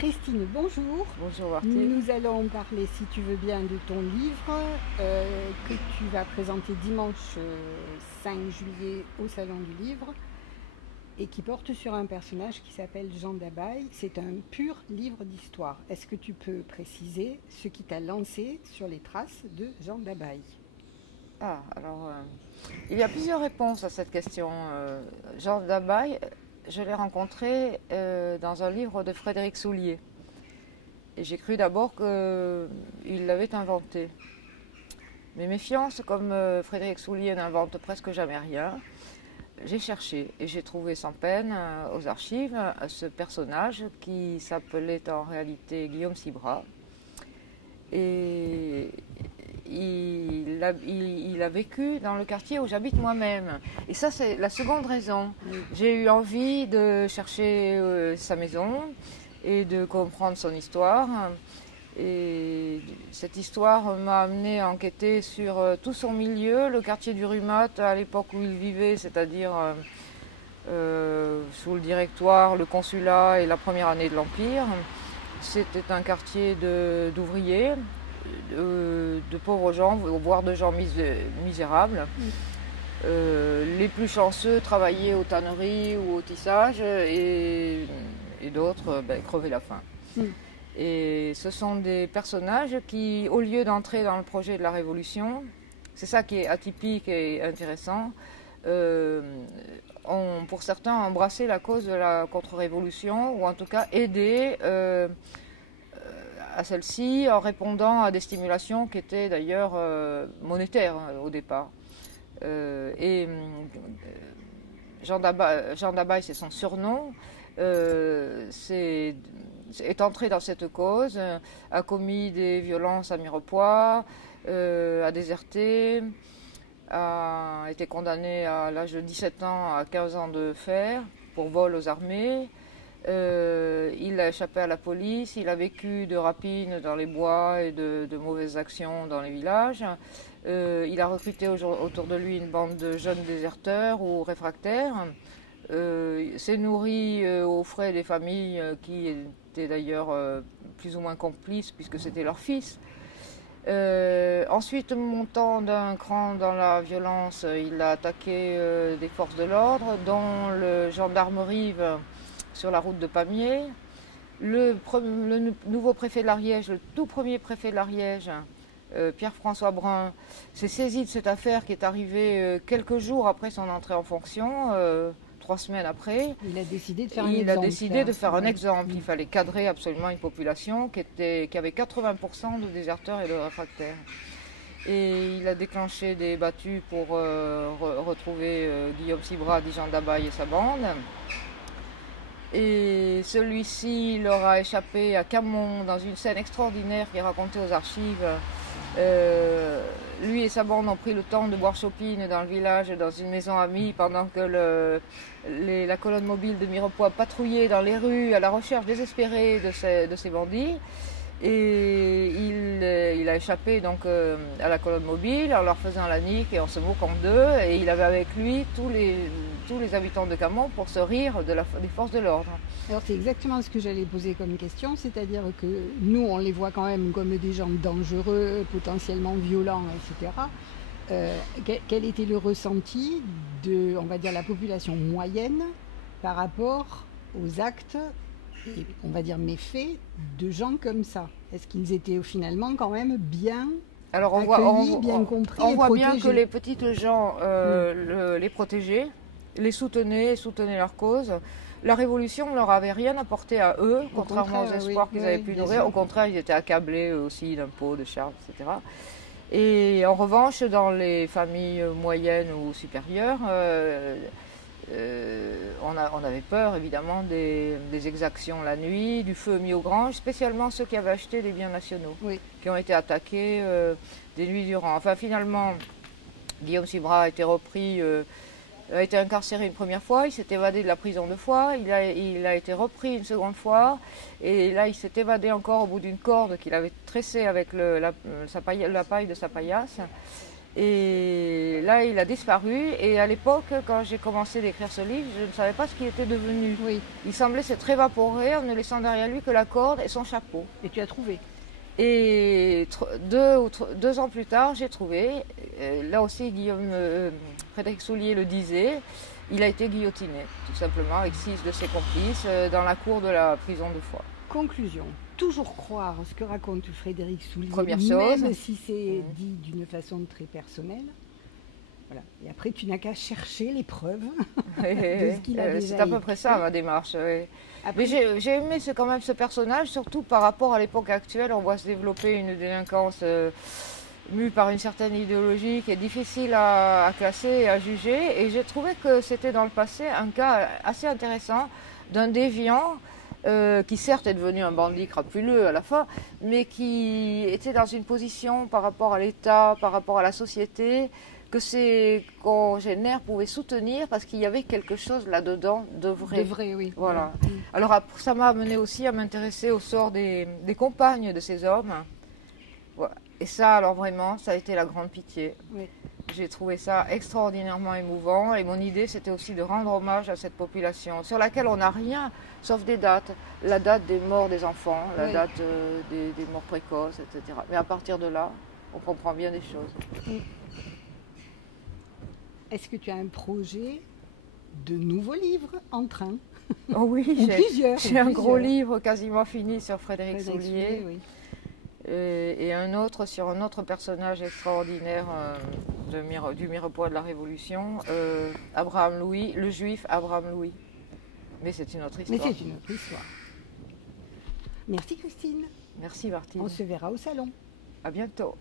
Christine, bonjour. Bonjour Marthe. Nous allons parler, si tu veux bien, de ton livre que tu vas présenter dimanche 5 juillet au Salon du Livre et qui porte sur un personnage qui s'appelle Jean Dabaye. C'est un pur livre d'histoire. Est-ce que tu peux préciser ce qui t'a lancé sur les traces de Jean Dabaye? Il y a plusieurs réponses à cette question. Jean Dabaye, je l'ai rencontré dans un livre de Frédéric Soulier. Et j'ai cru d'abord qu'il l'avait inventé. Mais méfiance, comme Frédéric Soulier n'invente presque jamais rien, j'ai cherché et j'ai trouvé sans peine aux archives ce personnage qui s'appelait en réalité Guillaume Sibra. Et il a vécu dans le quartier où j'habite moi-même. Et ça, c'est la seconde raison. J'ai eu envie de chercher sa maison et de comprendre son histoire. Et cette histoire m'a amené à enquêter sur tout son milieu, le quartier du Rumat à l'époque où il vivait, c'est-à-dire sous le Directoire, le Consulat et la première année de l'Empire. C'était un quartier d'ouvriers, de pauvres gens, voire de gens misérables. Les plus chanceux travaillaient aux tanneries ou au tissage et d'autres crevaient la faim. Et ce sont des personnages qui, au lieu d'entrer dans le projet de la Révolution, c'est ça qui est atypique et intéressant, ont pour certains embrassé la cause de la contre-révolution ou en tout cas aidé à celle-ci en répondant à des stimulations qui étaient d'ailleurs monétaires au départ. Jean Dabaye, c'est son surnom, est entré dans cette cause, a commis des violences à Mirepoix, a déserté, a été condamné à l'âge de 17 ans à 15 ans de fer pour vol aux armées. Il a échappé à la police, il a vécu de rapines dans les bois et de mauvaises actions dans les villages. Il a recruté autour de lui une bande de jeunes déserteurs ou réfractaires. S'est nourri aux frais des familles qui étaient d'ailleurs plus ou moins complices puisque c'était leur fils. Ensuite, montant d'un cran dans la violence, il a attaqué des forces de l'ordre, dont le gendarmerie sur la route de Pamiers. Le nouveau préfet de l'Ariège, le tout premier préfet de l'Ariège, Pierre-François Brun, s'est saisi de cette affaire qui est arrivée quelques jours après son entrée en fonction, 3 semaines après. Il a décidé de faire un exemple. Il fallait cadrer absolument une population qui avait 80% de déserteurs et de réfractaires. Et il a déclenché des battues pour retrouver Guillaume Sibra, dit Jean Dabaye et sa bande. Et celui-ci leur a échappé à Camon dans une scène extraordinaire qui est racontée aux archives. Lui et sa bande ont pris le temps de boire chopine dans le village, dans une maison amie, pendant que la colonne mobile de Mirepoix patrouillait dans les rues à la recherche désespérée de ces bandits. Et il a échappé donc à la colonne mobile en leur faisant la nique et en se moquant d'eux. Et il avait avec lui tous les habitants de Camon pour se rire des forces de l'ordre. Alors c'est exactement ce que j'allais poser comme question, c'est-à-dire que nous on les voit quand même comme des gens dangereux, potentiellement violents, etc. Quel était le ressenti de, on va dire, la population moyenne par rapport aux actes et on va dire méfaits de gens comme ça? Est-ce qu'ils étaient finalement quand même bien accueillis, bien compris on et voit protégés? bien que les petites gens les protégeaient, les soutenaient leur cause. La Révolution ne leur avait rien apporté à eux, contrairement aux espoirs qu'ils avaient pu nourrir. Au contraire, ils étaient accablés eux aussi d'impôts, de charges, etc. Et en revanche, dans les familles moyennes ou supérieures, on avait peur évidemment des exactions la nuit, du feu mis aux granges, spécialement ceux qui avaient acheté des biens nationaux, qui ont été attaqués des nuits durant. Enfin finalement, Guillaume Sibra a été incarcéré une première fois, il s'est évadé de la prison 2 fois, il a été repris une seconde fois, et là il s'est évadé encore au bout d'une corde qu'il avait tressée avec la paille de sa paillasse. Et là, il a disparu. Et à l'époque, quand j'ai commencé d'écrire ce livre, je ne savais pas ce qu'il était devenu. Oui. Il semblait s'être évaporé en ne laissant derrière lui que la corde et son chapeau. Et tu as trouvé? Et 2 ans plus tard, j'ai trouvé, là aussi Frédéric Soulier le disait, il a été guillotiné, tout simplement, avec 6 de ses complices, dans la cour de la prison de Foix. Conclusion. Toujours croire ce que raconte Frédéric Soulier, Première chose. même si c'est dit d'une façon très personnelle. Voilà. Et après, tu n'as qu'à chercher les preuves de ce qu'il a déjà C'est à peu écrit. près ça ma démarche. Oui. Après, Mais j'ai aimé quand même ce personnage, surtout par rapport à l'époque actuelle. On voit se développer une délinquance mue par une certaine idéologie qui est difficile à classer et à juger. Et j'ai trouvé que c'était dans le passé un cas assez intéressant d'un déviant qui certes est devenu un bandit crapuleux à la fin, mais qui était dans une position par rapport à l'État, par rapport à la société, que ses congénères pouvaient soutenir parce qu'il y avait quelque chose là-dedans de vrai. de vrai, oui. Voilà. Mm. Alors ça m'a amené aussi à m'intéresser au sort des compagnes de ces hommes. Voilà. Et ça, alors vraiment, ça a été la grande pitié. Oui. J'ai trouvé ça extraordinairement émouvant et mon idée c'était aussi de rendre hommage à cette population sur laquelle on n'a rien sauf des dates, la date des morts des enfants, la Oui. date des morts précoces, etc. Mais à partir de là, on comprend bien des choses. Est-ce que tu as un projet de nouveaux livres en train? Oh oui, Ou plusieurs. j'ai ou un gros plusieurs. livre quasiment fini sur Frédéric Frédéric Soulier. Soulier, oui. Et un autre sur un autre personnage extraordinaire du Mirepoix de la Révolution, Abraham Louis, le juif Abraham Louis. Mais c'est une autre Mais histoire. c'est une autre histoire. Merci Christine. Merci Martine. On se verra au salon. À bientôt.